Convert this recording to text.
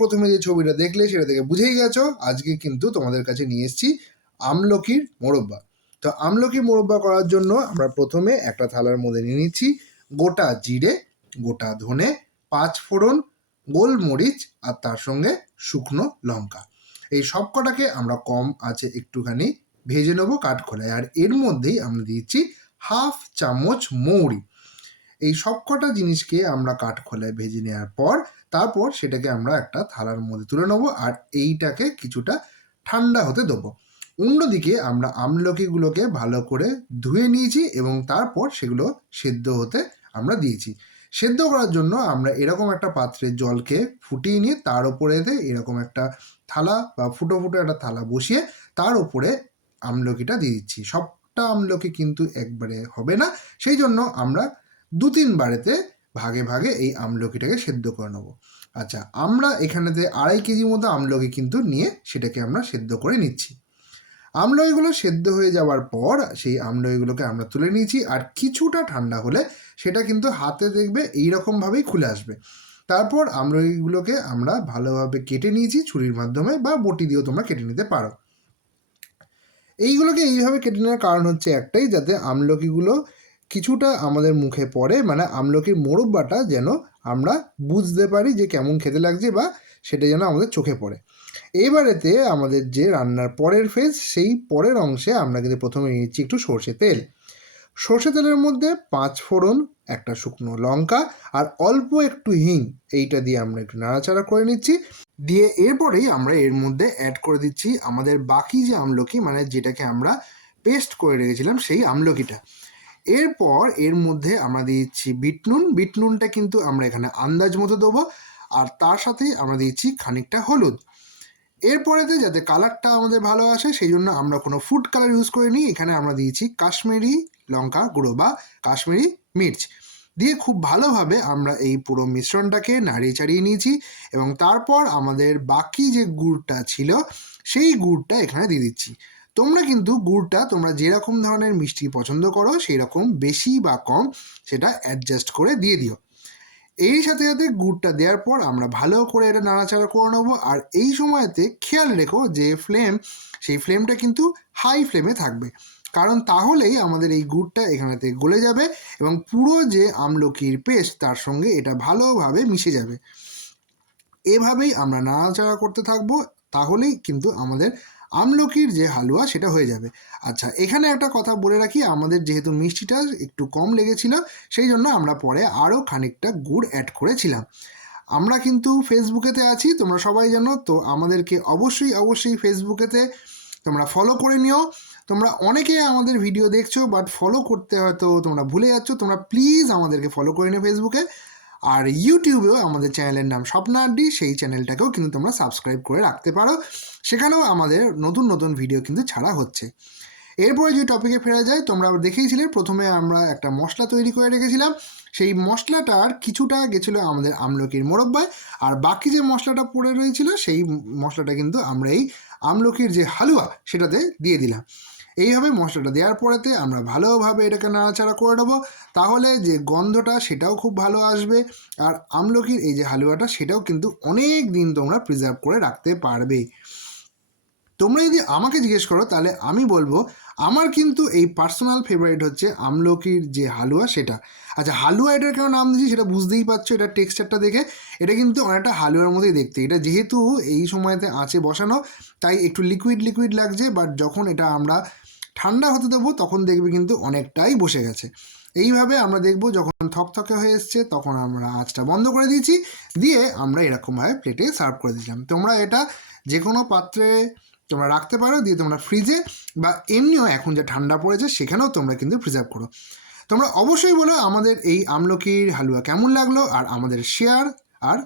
প্রথমে যে ছবিটা দেখলে সেটা থেকে বুঝেই গেছো আজকে কিন্তু তোমাদের কাছে নিয়ে এসেছি আমলকির মোরব্বা। তো আমলকি মোরব্বা করার জন্য আমরা প্রথমে একটা থালার মধ্যে নিয়ে নিচ্ছি গোটা জিরে, গোটা ধনে, 5 ফোড়ন, গোলমরিচ আর তার সঙ্গে শুকনো লঙ্কা। এই সব কটাকে আমরা কম আছে একটুখানি ভেজে নেবো কাঠখোলায়। আর এর মধ্যেই আমরা দিচ্ছি 1/2 চামচ মৌরি। এই সব কটা জিনিসকে আমরা কাঠখোলায় ভেজে নেওয়ার পর তারপর সেটাকে আমরা একটা থালার মধ্যে তুলে নেবো আর এইটাকে কিছুটা ঠান্ডা হতে দেবো। অন্যদিকে আমরা আমলকিগুলোকে ভালো করে ধুয়ে নিয়েছি এবং তারপর সেগুলো সেদ্ধ হতে আমরা দিয়েছি। সেদ্ধ করার জন্য আমরা এরকম একটা পাত্রে জলকে ফুটিয়ে নিয়ে তার উপরে এরকম একটা থালা বা ফুটো ফুটো একটা থালা বসিয়ে তার উপরে আমলকিটা দিয়ে দিচ্ছি। সবটা আমলকি কিন্তু একবারে হবে না, সেই জন্য আমরা 2-3 বারেতে ভাগে ভাগে এই আমলকিটাকে সেদ্ধ করে নেবো। আচ্ছা, আমরা এখানেতে 2.5 কেজি মতো আমলকি কিন্তু নিয়ে সেটাকে আমরা সেদ্ধ করে নিচ্ছি। আমলকিগুলো সেদ্ধ হয়ে যাওয়ার পর সেই আমলকিগুলোকে আমরা তুলে নিয়েছি আর কিছুটা ঠান্ডা হলে সেটা কিন্তু হাতে দেখবে এইরকমভাবেই খুলে আসবে। তারপর আমলকিগুলোকে আমরা ভালোভাবে কেটে নিয়েছি ছুরির মাধ্যমে বা বটি দিয়েও তোমরা কেটে নিতে পারো। এইগুলোকে এইভাবে কেটে নেওয়ার কারণ হচ্ছে একটাই, যাতে আমলকিগুলো কিছুটা আমাদের মুখে পড়ে, মানে আমলকির মোরব্বাটা যেন আমরা বুঝতে পারি যে কেমন খেতে লাগছে বা সেটা যেন আমাদের চোখে পড়ে। এবারেতে আমাদের যে রান্নার পরের ফেজ, সেই পরের অংশে আমরা কিন্তু প্রথমে নিচ্ছি একটু সর্ষে তেল। সর্ষে তেলের মধ্যে 5 ফোড়ন, একটা শুকনো লঙ্কা আর অল্প একটু হিং, এইটা দিয়ে আমরা একটু নাড়াচাড়া করে নিচ্ছি। দিয়ে এরপরেই আমরা এর মধ্যে অ্যাড করে দিচ্ছি আমাদের বাকি যে আমলকি, মানে যেটাকে আমরা পেস্ট করে রেখেছিলাম সেই আমলকিটা। এরপর এর মধ্যে আমরা দিচ্ছি বিট নুন। বিট নুনটা কিন্তু আমরা এখানে আন্দাজ মতো দেবো আর তার সাথে আমরা দিচ্ছি খানিকটা হলুদ। এরপরেতে যাতে কালারটা আমাদের ভালো আসে সেই জন্য আমরা কোনো ফুড কালার ইউজ করিনি, এখানে আমরা দিয়েছি কাশ্মীরি লঙ্কা গুঁড়ো বা কাশ্মীরি মির্চ দিয়ে খুব ভালোভাবে আমরা এই পুরো মিশ্রণটাকে নাড়িয়ে চাড়িয়ে নিয়েছি এবং তারপর আমাদের বাকি যে গুড়টা ছিল সেই গুড়টা এখানে দিয়ে দিচ্ছি। তোমরা কিন্তু গুড়টা তোমরা যেরকম ধরনের মিষ্টি পছন্দ করো সেই রকম বেশি বা কম সেটা অ্যাডজাস্ট করে দিয়ে দিও। এই সাথে সাথে গুড়টা দেওয়ার পর আমরা ভালো করে এটা নাড়াচাড়া করে নেবো। আর এই সময়তে খেয়াল রেখো যে সেই ফ্লেমটা কিন্তু হাই ফ্লেমে থাকবে, কারণ তাহলেই আমাদের এই গুড়টা এখানেতে গলে যাবে এবং পুরো যে আমলকির পেস্ট তার সঙ্গে এটা ভালোভাবে মিশে যাবে। এভাবেই আমরা নাড়াচাড়া করতে থাকবো, তাহলেই কিন্তু আমাদের আমলকির যে হালুয়া সেটা হয়ে যাবে। আচ্ছা, এখানে একটা কথা বলে রাখি, আমাদের যেহেতু মিষ্টিটা একটু কম লেগেছিল সেই জন্য আমরা পরে আরও খানিকটা গুড় অ্যাড করেছিলাম। আমরা কিন্তু ফেসবুকেতে আছি, তোমরা সবাই জানো, তো আমাদেরকে অবশ্যই ফেসবুকেতে তোমরা ফলো করে নিও। তোমরা অনেকে আমাদের ভিডিও দেখছো বাট ফলো করতে হয়তো তোমরা ভুলে যাচ্ছ, তোমরা প্লিজ আমাদেরকে ফলো করে নিও ফেসবুকে। আর ইউটিউবেও আমাদের চ্যানেলের নাম স্বপ্না আড্ডি, সেই চ্যানেলটাকেও কিন্তু তোমরা সাবস্ক্রাইব করে রাখতে পারো, সেখানেও আমাদের নতুন ভিডিও কিন্তু ছাড়া হচ্ছে। এরপরে যে টপিকে ফেরা যায়, তোমরা দেখেইছিলে প্রথমে আমরা একটা মশলা তৈরি করে রেখেছিলাম, সেই মশলাটার কিছুটা গেছিলো আমাদের আমলকির মোরব্বায় আর বাকি যে মশলাটা পড়ে রয়েছিল সেই মশলাটা কিন্তু আমরা এই আমলকির যে হালুয়া সেটাতে দিয়ে দিলাম। এইভাবে মশলাটা দেওয়ার পরেতে আমরা ভালোভাবে এটাকে নাড়াচাড়া করে নেবো, তাহলে যে গন্ধটা সেটাও খুব ভালো আসবে আর আমলকির এই যে হালুয়াটা সেটাও কিন্তু অনেক দিন তোমরা প্রিজার্ভ করে রাখতে পারবে। তোমরা যদি আমাকে জিজ্ঞেস করো তাহলে আমি বলবো আমার কিন্তু এই পার্সোনাল ফেভারিট হচ্ছে আমলকির যে হালুয়া সেটা। আচ্ছা, হালুয়া এটার কেন নাম দিয়েছি সেটা বুঝতেই পারছো, এটা টেক্সচারটা দেখে এটা কিন্তু অনেকটা হালুয়ার মতোই দেখতে। এটা যেহেতু এই সময়তে আঁচে বসানো তাই একটু লিকুইড লাগছে, বাট যখন এটা আমরা ঠান্ডা হতে দেবো তখন দেখবে কিন্তু অনেকটাই বসে গেছে। এইভাবে আমরা দেখব যখন থকথকে হয়ে এসছে তখন আমরা আঁচটা বন্ধ করে দিয়েছি, দিয়ে আমরা এরকমভাবে প্লেটে সার্ভ করে দিয়েছিলাম। তোমরা এটা যে কোনো পাত্রে তোমরা রাখতে পারো, দিয়ে তোমরা ফ্রিজে বা এমনিও এখন যে ঠান্ডা পড়েছে সেখানেও তোমরা কিন্তু প্রিজার্ভ করো। তোমরা অবশ্যই বলো আমাদের এই আমলকির হালুয়া কেমন লাগলো আর আমাদের শেয়ার আর